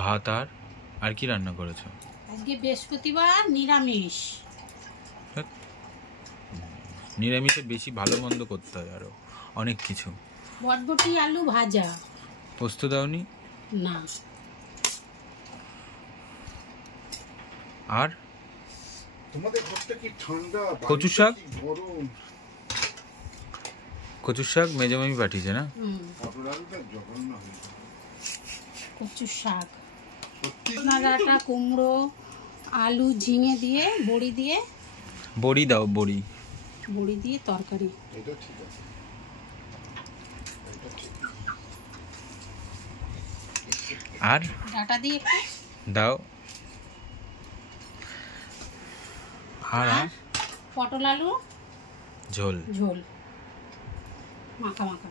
ভাত আর কি রান্না করেছো? আজকে বৃহস্পতিবার, নিরামিষ। নিরামিষে বেশি ভালো মন্দ করতে হয়, আরো অনেক কিছু। বটবটি আলু ভাজা। পোস্ত দাওনি? না। আর তোমাদের ঘরটা কি ঠান্ডা, কচু শাক? গরম। কচু শাক মেজমামি পাঠিয়েছে না? কচু শাক, ডাঁটা, কুমড়ো, আলু, ঝিঙে দিয়ে বড়ি দিয়ে। বড়ি দাও, বড়ি দিয়ে তরকারি। এটা ঠিক আছে, আর ডাঁটা দিয়ে একটু দাও। আর পটল আলু ঝোল ঝোল, মাখা মাখা।